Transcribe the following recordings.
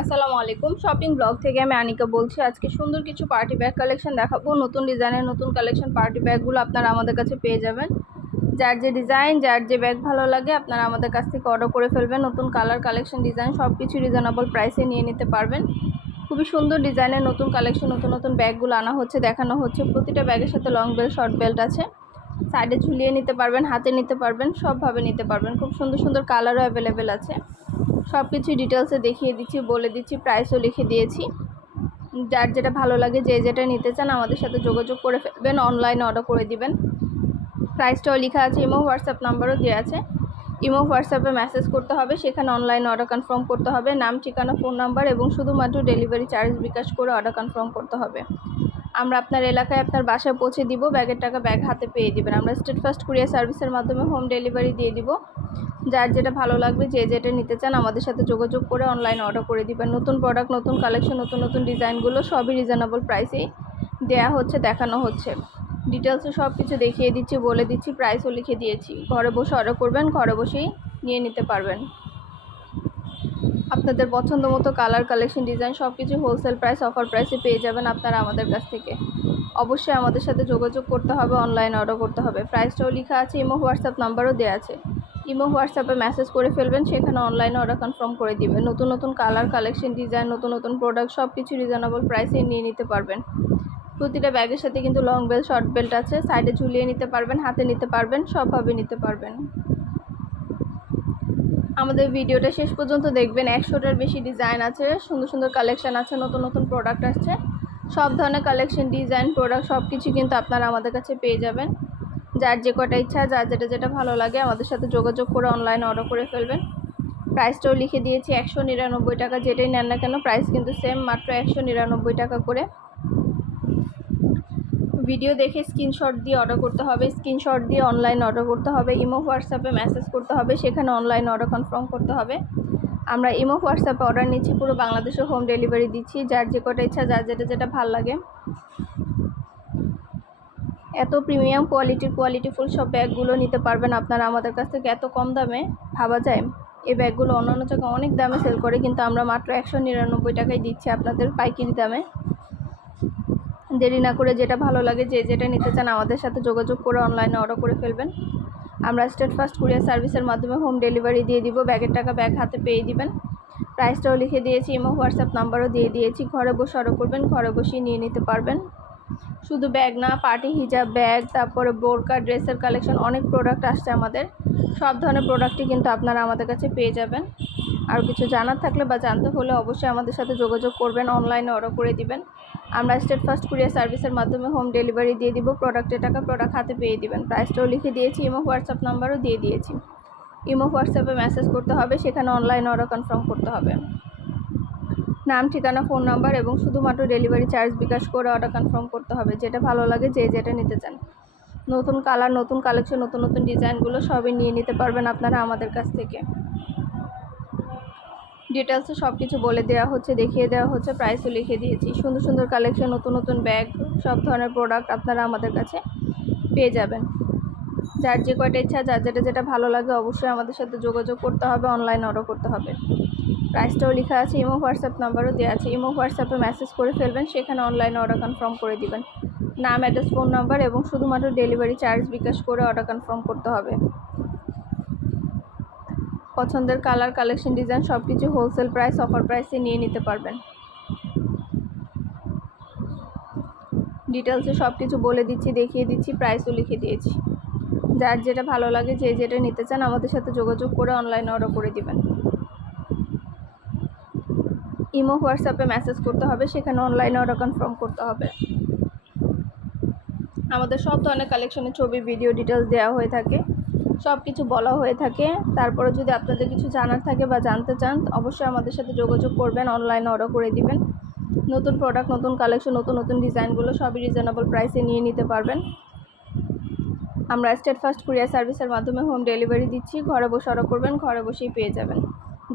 আসসালামু আলাইকুম। Shopping blog থেকে আমি আনিকা বলছি। আজকে সুন্দর কিছু পার্টি ব্যাগ কালেকশন দেখাবো। নতুন ডিজাইনের নতুন কালেকশন পার্টি ব্যাগগুলো আপনারা আমাদের কাছে পেয়ে যাবেন। যার যে ডিজাইন, যার যে ব্যাগ ভালো লাগে আপনারা আমাদের কাছ থেকে অর্ডার করে ফেলবেন। নতুন কালার, কালেকশন, ডিজাইন সব কিছু রিজনেবল প্রাইসে নিয়ে নিতে পারবেন। খুবই সুন্দর ডিজাইনের নতুন কালেকশন, নতুন নতুন ব্যাগগুলো আনা হচ্ছে, দেখানো হচ্ছে। প্রতিটা ব্যাগের সাথে লং বেল্ট, শর্ট বেল্ট আছে। সাইডে ঝুলিয়ে নিতে পারবেন, হাতে নিতে পারবেন, সবভাবে নিতে পারবেন। খুব সুন্দর সুন্দর কালারও অ্যাভেলেবেল আছে। সব কিছু ডিটেলসে দেখিয়ে দিচ্ছি, বলে দিচ্ছি, প্রাইসও লিখে দিয়েছি। যার যেটা ভালো লাগে, যে যেটা নিতে চান আমাদের সাথে যোগাযোগ করে ফেলবেন, অনলাইনে অর্ডার করে দিবেন। প্রাইসটাও লেখা আছে, ইমো হোয়াটসঅ্যাপ নাম্বারও দেওয়া আছে। ইমো হোয়াটসঅ্যাপে মেসেজ করতে হবে, সেখানে অনলাইনে অর্ডার কনফার্ম করতে হবে। নাম, ঠিকানা, ফোন নাম্বার এবং শুধুমাত্র ডেলিভারি চার্জ বিকাশ করে অর্ডার কনফার্ম করতে হবে। আমরা আপনার এলাকায় আপনার বাসায় পৌঁছে দিব। ব্যাগের টাকা ব্যাগ হাতে পেয়ে দিবেন। আমরা স্টেট ফার্স্ট কুরিয়ার সার্ভিসের মাধ্যমে হোম ডেলিভারি দিয়ে দিব। যার যেটা ভালো লাগবে, যে যেটা নিতে চান আমাদের সাথে যোগাযোগ করে অনলাইনে অর্ডার করে দিবেন। নতুন প্রোডাক্ট, নতুন কালেকশন, নতুন নতুন ডিজাইনগুলো সবই রিজনেবল প্রাইসেই দেয়া হচ্ছে, দেখানো হচ্ছে। ডিটেলসে সব কিছু দেখিয়ে দিচ্ছি, বলে দিচ্ছি, প্রাইসও লিখে দিয়েছি। ঘরে বসে অর্ডার করবেন, ঘরে বসেই নিয়ে নিতে পারবেন। আপনাদের পছন্দ মতো কালার, কালেকশন, ডিজাইন সব কিছু হোলসেল প্রাইস, অফার প্রাইসে পেয়ে যাবেন আপনারা আমাদের কাছ থেকে। অবশ্যই আমাদের সাথে যোগাযোগ করতে হবে, অনলাইনে অর্ডার করতে হবে। প্রাইসটাও লেখা আছে, ইমো হোয়াটসঅ্যাপ নাম্বারও দেওয়া আছে। ইমো হোয়াটসঅ্যাপে মেসেজ করে ফেলবেন, সেখানে অনলাইনে অর্ডার কনফার্ম করে দিবেন। নতুন নতুন কালার, কালেকশন, ডিজাইন, নতুন নতুন প্রোডাক্ট সব কিছু রিজনেবল প্রাইসে নিয়ে নিতে পারবেন। প্রতিটা ব্যাগের সাথে কিন্তু লং বেল্ট, শর্ট বেল্ট আছে। সাইডে ঝুলিয়ে নিতে পারবেন, হাতে নিতে পারবেন, সবভাবে নিতে পারবেন। আমাদের ভিডিওটা শেষ পর্যন্ত দেখবেন। 100টার বেশি ডিজাইন আছে, সুন্দর সুন্দর কালেকশন আছে, নতুন নতুন প্রোডাক্ট আসছে। সব ধরনের কালেকশন, ডিজাইন, প্রোডাক্ট সব কিছু কিন্তু আপনারা আমাদের কাছে পেয়ে যাবেন। যার যে কটা ইচ্ছা, যার যেটা যেটা ভালো লাগে আমাদের সাথে যোগাযোগ করে অনলাইনে অর্ডার করে ফেলবেন। প্রাইসটাও লিখে দিয়েছি, 199 টাকা। যেটাই নেন না কেন প্রাইস কিন্তু সেম, মাত্র 199 টাকা করে। ভিডিও দেখে স্ক্রিনশট দিয়ে অর্ডার করতে হবে, স্ক্রিনশট দিয়ে অনলাইনে অর্ডার করতে হবে। ইমো হোয়াটসঅ্যাপে মেসেজ করতে হবে, সেখানে অনলাইনে অর্ডার কনফার্ম করতে হবে। আমরা ইমো হোয়াটসঅ্যাপে অর্ডার নিচ্ছি, পুরো বাংলাদেশে হোম ডেলিভারি দিচ্ছি। যার যে কটা ইচ্ছা, যার যেটা যেটা ভালো লাগে। এত প্রিমিয়াম কোয়ালিটিফুল সব ব্যাগগুলো নিতে পারবেন আপনারা আমাদের কাছ থেকে এত কম দামে। ভাবা যায় এই ব্যাগগুলো অন্যান্য জায়গায় অনেক দামে সেল করে, কিন্তু আমরা মাত্র 199 টাকায় দিচ্ছি আপনাদের পাইকারি দামে। দেরি না করে যেটা ভালো লাগে, যে যেটা নিতে চান আমাদের সাথে যোগাযোগ করে অনলাইনে অর্ডার করে ফেলবেন। আমরা স্টেট ফার্স্ট কুরিয়ার সার্ভিসের মাধ্যমে হোম ডেলিভারি দিয়ে দিব। ব্যাগের টাকা ব্যাগ হাতে পেয়ে দিবেন। প্রাইসটাও লিখে দিয়েছি, ইমো হোয়াটসঅ্যাপ নাম্বারও দিয়ে দিয়েছি। ঘরে বসে অর্ডার করবেন, ঘরে বসেই নিয়ে নিতে পারবেন। শুধু ব্যাগ না, পার্টি হিজাব, ব্যাগ, তারপরে বোরকা, ড্রেসের কালেকশন, অনেক প্রোডাক্ট আসছে আমাদের। সব ধরনের প্রোডাক্টই কিন্তু আপনারা আমাদের কাছে পেয়ে যাবেন। আর কিছু জানার থাকলে বা জানতে হলে অবশ্যই আমাদের সাথে যোগাযোগ করবেন, অনলাইনে অর্ডার করে দিবেন। আমরা স্টেট ফার্স্ট কুরিয়ার সার্ভিসের মাধ্যমে হোম ডেলিভারি দিয়ে দিব। প্রোডাক্টের টাকা প্রোডাক্ট হাতে পেয়ে দিবেন। প্রাইসটাও লিখে দিয়েছি, ইমো হোয়াটসঅ্যাপ নাম্বারও দিয়ে দিয়েছি। ইমো হোয়াটসঅ্যাপে মেসেজ করতে হবে, সেখানে অনলাইনে অর্ডার কনফার্ম করতে হবে। নাম, ঠিকানা, ফোন নাম্বার এবং শুধুমাত্র ডেলিভারি চার্জ বিকাশ করে অর্ডার কনফার্ম করতে হবে। যেটা ভালো লাগে, যে যেটা নিতে চান। নতুন কালার, নতুন কালেকশন, নতুন নতুন ডিজাইনগুলো সবই নিয়ে নিতে পারবেন আপনারা আমাদের কাছ থেকে। ডিটেলসে সব কিছু বলে দেওয়া হচ্ছে, দেখিয়ে দেওয়া হচ্ছে, প্রাইসও লিখে দিয়েছি। সুন্দর সুন্দর কালেকশন, নতুন নতুন ব্যাগ, সব ধরনের প্রোডাক্ট আপনারা আমাদের কাছে পেয়ে যাবেন। যার যে কয়টা ইচ্ছা, যার যেটা যেটা ভালো লাগে অবশ্যই আমাদের সাথে যোগাযোগ করতে হবে, অনলাইনে অর্ডার করতে হবে। প্রাইসটাও লেখা আছে, ইমো হোয়াটসঅ্যাপ নাম্বারও দেওয়া আছে। ইমো হোয়াটসঅ্যাপে মেসেজ করে ফেলবেন, সেখানে অনলাইনে অর্ডার কনফার্ম করে দিবেন। নাম, অ্যাড্রেস, ফোন নাম্বার এবং শুধুমাত্র ডেলিভারি চার্জ বিকাশ করে অর্ডার কনফার্ম করতে হবে। পছন্দের কালার, কালেকশন, ডিজাইন সব কিছু হোলসেল প্রাইস, অফার প্রাইসে নিয়ে নিতে পারবেন। ডিটেলসে সব কিছু বলে দিচ্ছি, দেখিয়ে দিচ্ছি, প্রাইসও লিখে দিয়েছি। যার যেটা ভালো লাগে, যে যেটা নিতে চান আমাদের সাথে যোগাযোগ করে অনলাইনে অর্ডার করে দিবেন। ইমো হোয়াটসঅ্যাপে মেসেজ করতে হবে, সেখানে অনলাইনে অর্ডার কনফার্ম করতে হবে। আমাদের সব ধরনের কালেকশনের ছবি, ভিডিও, ডিটেলস দেওয়া হয়ে থাকে, সব কিছু বলা হয়ে থাকে। তারপরে যদি আপনাদের কিছু জানার থাকে বা জানতে চান অবশ্যই আমাদের সাথে যোগাযোগ করবেন, অনলাইনে অর্ডার করে দিবেন। নতুন প্রোডাক্ট, নতুন কালেকশন, নতুন নতুন ডিজাইনগুলো সবই রিজনেবল প্রাইসে নিয়ে নিতে পারবেন। আমরা স্টেট ফার্স্ট কুরিয়ার সার্ভিসের মাধ্যমে হোম ডেলিভারি দিচ্ছি। ঘরে বসে অর্ডার করবেন, ঘরে বসেই পেয়ে যাবেন।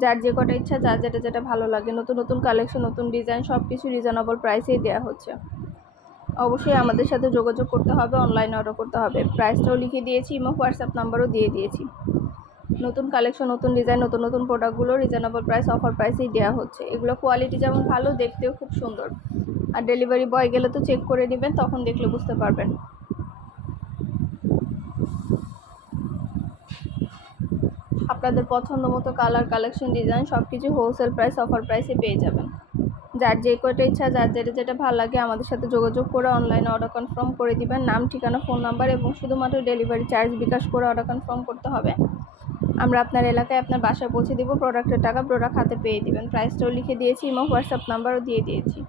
যার যে কটা ইচ্ছা, যার যেটা যেটা ভালো লাগে, নতুন নতুন কালেকশন, নতুন ডিজাইন সব কিছু রিজনেবল প্রাইসেই দেওয়া হচ্ছে। অবশ্যই আমাদের সাথে যোগাযোগ করতে হবে, অনলাইনে অর্ডার করতে হবে। প্রাইসটাও লিখে দিয়েছি, ইমো হোয়াটসঅ্যাপ নাম্বারও দিয়ে দিয়েছি। নতুন কালেকশন, নতুন ডিজাইন, নতুন নতুন প্রোডাক্টগুলো রিজনেবল প্রাইস, অফার প্রাইসেই দেওয়া হচ্ছে। এগুলো কোয়ালিটি যেমন ভালো, দেখতেও খুব সুন্দর। আর ডেলিভারি বয় গেলে তো চেক করে নেবেন, তখন দেখলে বুঝতে পারবেন। আপনাদের পছন্দ মতো কালার, কালেকশন, ডিজাইন সব কিছু হোলসেল প্রাইস, অফার প্রাইসে পেয়ে যাবেন। যার যে কয়টা ইচ্ছা, যার যেটা ভালো লাগে আমাদের সাথে যোগাযোগ করে অনলাইনে অর্ডার কনফার্ম করে দিবেন। নাম, ঠিকানা, ফোন নাম্বার এবং শুধুমাত্র ডেলিভারি চার্জ বিকাশ করে অর্ডার কনফার্ম করতে হবে। আমরা আপনার এলাকায় আপনার বাসায় পৌঁছে দিব। প্রোডাক্টের টাকা প্রোডাক্ট হাতে পেয়ে দিবেন। প্রাইসটাও লিখে দিয়েছি, ইমো হোয়াটসঅ্যাপ নাম্বারও দিয়ে দিয়েছি।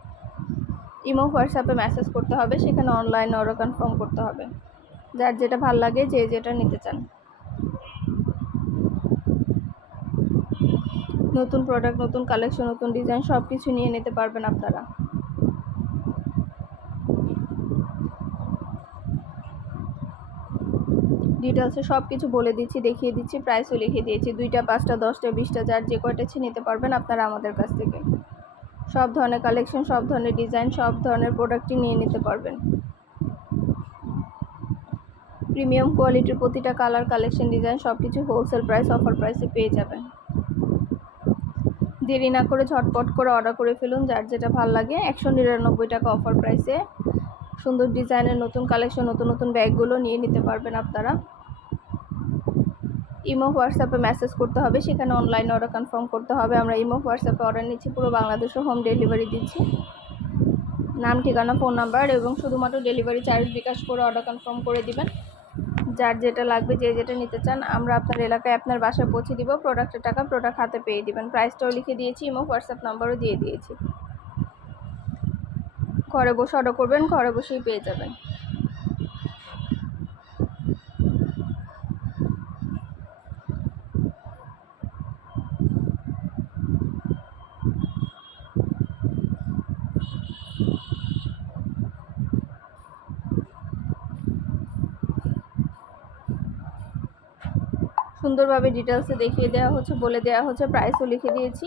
ইমো হোয়াটসঅ্যাপে মেসেজ করতে হবে, সেখানে অনলাইনে অর্ডার কনফার্ম করতে হবে। যার যেটা ভালো লাগে, যে যেটা নিতে চান। নতুন প্রোডাক্ট, নতুন কালেকশন, নতুন ডিজাইন সব কিছু নিয়ে নিতে পারবেন আপনারা। ডিটেলসে সব কিছু বলে দিচ্ছি, দেখিয়ে দিচ্ছি, প্রাইসও লিখে দিয়েছি। 2টা, 5টা, 10টা, 20টা, যার যে কয়টা ইচ্ছে নিতে পারবেন আপনারা আমাদের কাছ থেকে। সব ধরনের কালেকশন, সব ধরনের ডিজাইন, সব ধরনের প্রোডাক্টই নিয়ে নিতে পারবেন। প্রিমিয়াম কোয়ালিটির প্রতিটা কালার, কালেকশন, ডিজাইন সব কিছু হোলসেল প্রাইস, অফার প্রাইসে পেয়ে যাবেন। দেরি না করে ঝটপট করে অর্ডার করে ফেলুন। যার যেটা ভালো লাগে। 199 টাকা অফার প্রাইসে সুন্দর ডিজাইনের নতুন কালেকশন, নতুন নতুন ব্যাগগুলো নিয়ে নিতে পারবেন আপনারা। ইমো হোয়াটসঅ্যাপে মেসেজ করতে হবে, সেখানে অনলাইনে অর্ডার কনফার্ম করতে হবে। আমরা ইমো হোয়াটসঅ্যাপে অর্ডার নিচ্ছি, পুরো বাংলাদেশে হোম ডেলিভারি দিচ্ছি। নাম, ঠিকানা, ফোন নাম্বার এবং শুধুমাত্র ডেলিভারি চার্জ বিকাশ করে অর্ডার কনফার্ম করে দিবেন। যার যেটা লাগবে, যে যেটা নিতে চান আমরা আপনার এলাকায় আপনার বাসায় পৌঁছে দিব। প্রোডাক্টের টাকা প্রোডাক্ট হাতে পেয়ে দিবেন। প্রাইসটাও লিখে দিয়েছি, ইমো হোয়াটসঅ্যাপ নাম্বারও দিয়ে দিয়েছি। ঘরে বসে অর্ডার করবেন, ঘরে বসেই পেয়ে যাবেন। সুন্দরভাবে ডিটেলসে দেখিয়ে দেওয়া হচ্ছে, বলে দেওয়া হচ্ছে, প্রাইসও লিখে দিয়েছি।